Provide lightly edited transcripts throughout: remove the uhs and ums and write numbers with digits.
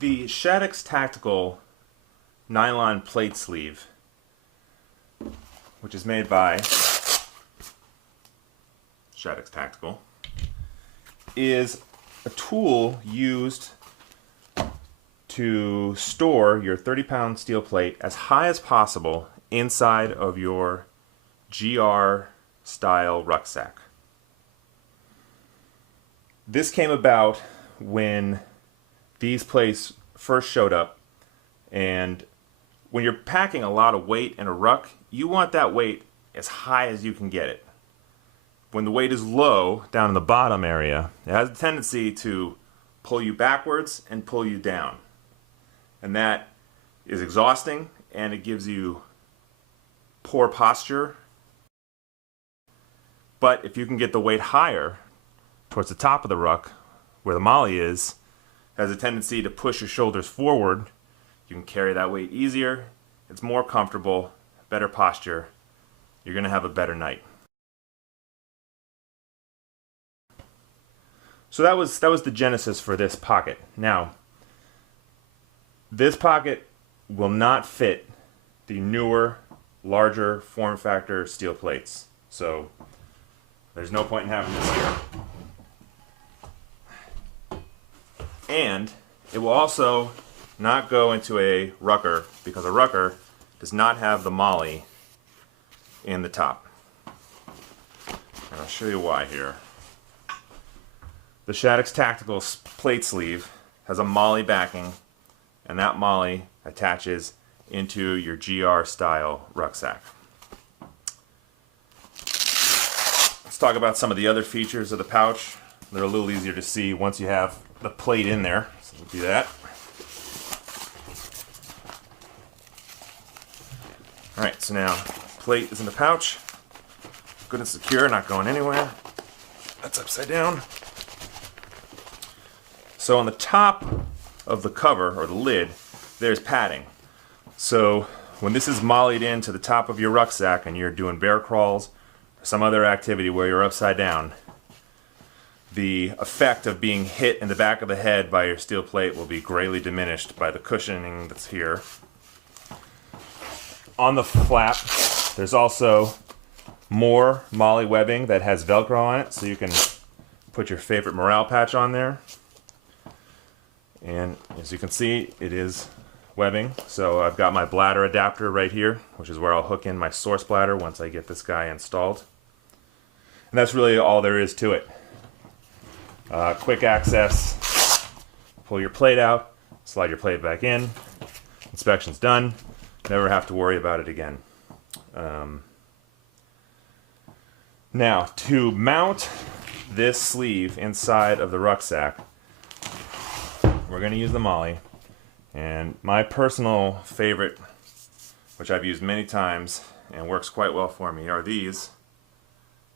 The Shaddox Tactical Nylon Plate Sleeve, which is made by Shaddox Tactical, is a tool used to store your 30-pound steel plate as high as possible inside of your GR style rucksack. This came about when these plates first showed up, and when you're packing a lot of weight in a ruck, you want that weight as high as you can get it. When the weight is low down in the bottom area, it has a tendency to pull you backwards and pull you down. And that is exhausting, and it gives you poor posture. But if you can get the weight higher towards the top of the ruck, where the molly is, it has a tendency to push your shoulders forward. You can carry that weight easier. It's more comfortable, better posture. You're going to have a better night. So that was the genesis for this pocket. Now, this pocket will not fit the newer, larger form factor steel plates. So there's no point in having this here. And it will also not go into a rucker, because a rucker does not have the molly in the top. And I'll show you why here. The Shaddox Tactical plate sleeve has a molly backing, and that molly attaches into your GR style rucksack. Let's talk about some of the other features of the pouch. They're a little easier to see once you have the plate in there. So we'll do that. Alright, so now plate is in the pouch. Good and secure, not going anywhere. That's upside down. So on the top of the cover, or the lid, there's padding. So when this is mollied into the top of your rucksack and you're doing bear crawls or some other activity where you're upside down, the effect of being hit in the back of the head by your steel plate will be greatly diminished by the cushioning that's here. On the flap, there's also more molly webbing that has Velcro on it, so you can put your favorite morale patch on there. And as you can see, it is webbing. So I've got my bladder adapter right here, which is where I'll hook in my source bladder once I get this guy installed. And that's really all there is to it. Quick access, pull your plate out, slide your plate back in, inspection's done, never have to worry about it again. Now, to mount this sleeve inside of the rucksack, we're going to use the molly, and my personal favorite, which I've used many times and works quite well for me, are these.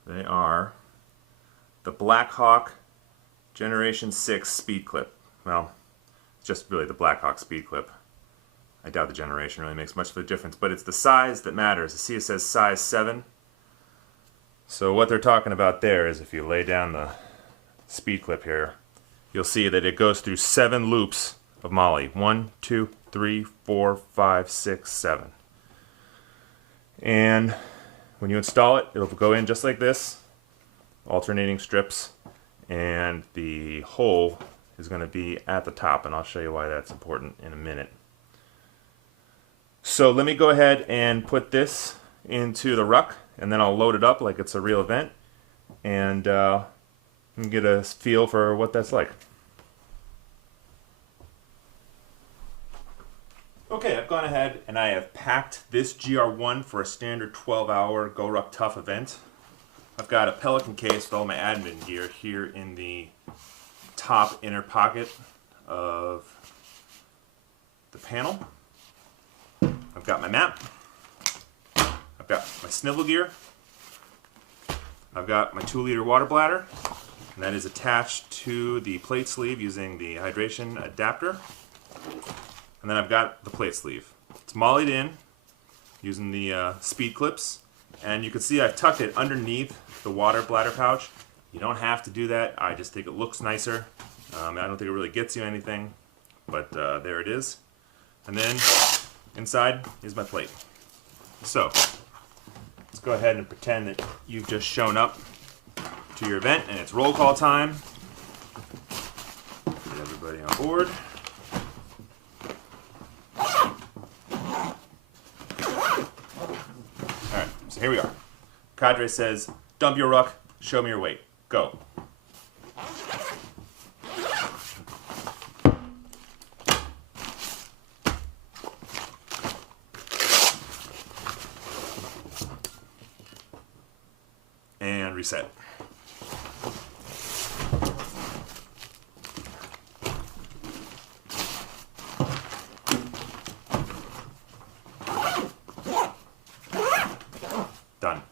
They are the Blackhawk Generation 6 speed clip. Well, it's just really the Blackhawk speed clip. I doubt the generation really makes much of a difference, but it's the size that matters. See, it says size 7. So what they're talking about there is if you lay down the speed clip here, you'll see that it goes through 7 loops of molly. 1, 2, 3, 4, 5, 6, 7. And when you install it, it'll go in just like this, alternating strips, and the hole is going to be at the top, and I'll show you why that's important in a minute. So let me go ahead and put this into the ruck, and then I'll load it up like it's a real event, and get a feel for what that's like. Okay, I've gone ahead and I have packed this GR1 for a standard 12-hour GORUCK Tough event. I've got a Pelican case with all my admin gear here in the top inner pocket of the panel. I've got my map. I've got my snivel gear. I've got my 2-liter water bladder, and that is attached to the plate sleeve using the hydration adapter. And then I've got the plate sleeve. It's mollied in using the speed clips, and you can see I've tucked it underneath the water bladder pouch. You don't have to do that. I just think it looks nicer. I don't think it really gets you anything, but there it is. And then inside is my plate. So let's go ahead and pretend that you've just shown up to your event and it's roll call time. Get everybody on board. Alright, so here we are. Cadre says, dump your ruck, show me your weight. Go. And reset. Done.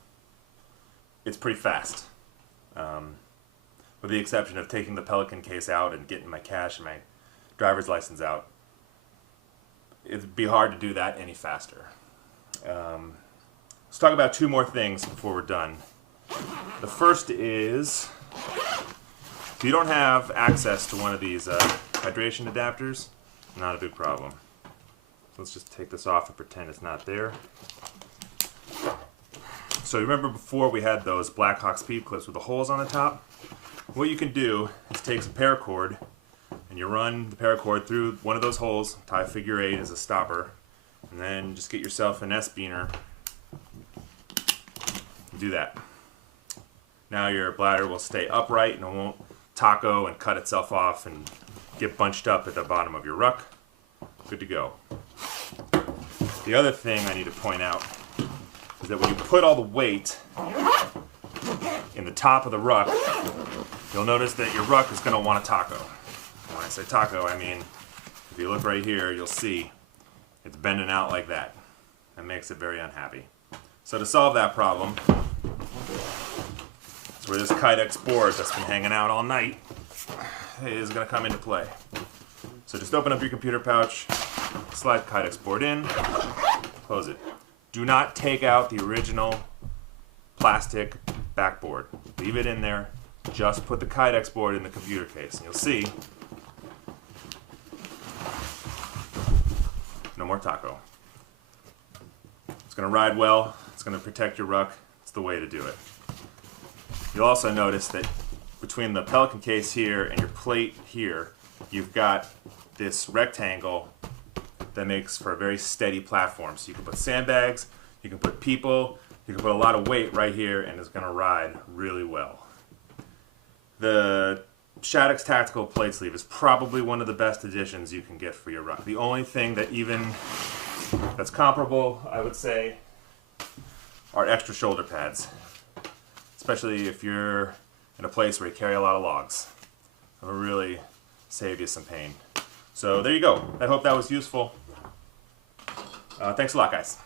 It's pretty fast. With the exception of taking the Pelican case out and getting my cash and my driver's license out. It'd be hard to do that any faster. Let's talk about two more things before we're done. The first is, if you don't have access to one of these hydration adapters, not a big problem. So let's just take this off and pretend it's not there. So remember before we had those Blackhawk speed clips with the holes on the top? What you can do is take some paracord and you run the paracord through one of those holes, tie a figure 8 as a stopper, and then just get yourself an S-beaner. Do that. Now your bladder will stay upright and it won't taco and cut itself off and get bunched up at the bottom of your ruck. Good to go. The other thing I need to point out is that when you put all the weight in the top of the ruck, you'll notice that your ruck is going to want to taco. And when I say taco, I mean, if you look right here, you'll see it's bending out like that. That makes it very unhappy. So to solve that problem, that's where this Kydex board that's been hanging out all night is going to come into play. So just open up your computer pouch, slide Kydex board in, close it. Do not take out the original plastic backboard. Leave it in there. Just put the Kydex board in the computer case, and you'll see no more taco. It's going to ride well. It's going to protect your ruck. It's the way to do it. You'll also notice that between the Pelican case here and your plate here, you've got this rectangle that makes for a very steady platform. So you can put sandbags, you can put people, you can put a lot of weight right here, and it's going to ride really well. The Shaddox Tactical Plate Sleeve is probably one of the best additions you can get for your ruck. The only thing that that's comparable, I would say, are extra shoulder pads. Especially if you're in a place where you carry a lot of logs. It'll really save you some pain. So there you go. I hope that was useful. Thanks a lot, guys.